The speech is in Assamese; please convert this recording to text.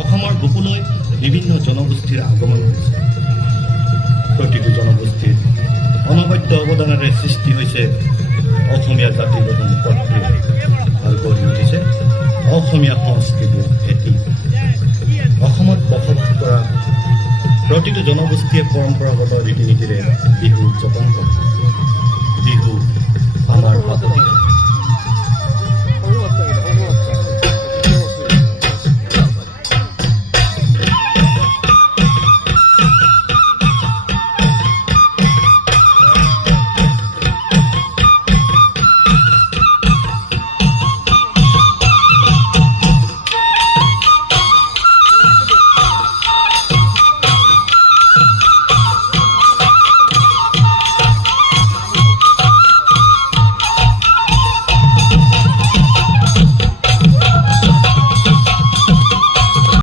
অসমৰ বুকুলৈ বিভিন্ন জনগোষ্ঠীৰ আগমন হৈছে। প্ৰতিটো জনগোষ্ঠীৰ অনবদ্য অৱদানেৰে সৃষ্টি হৈছে অসমীয়া জাতি গঠন প্ৰক্ৰিয়া আৰু গঢ়ি উঠিছে অসমীয়া সংস্কৃতিৰ ভেটি। অসমত বসবাস কৰা প্ৰতিটো জনগোষ্ঠীয়ে পৰম্পৰাগত ৰীতি নীতিৰে বিহু উদযাপন কৰে। বিহু আমাৰ বাপতি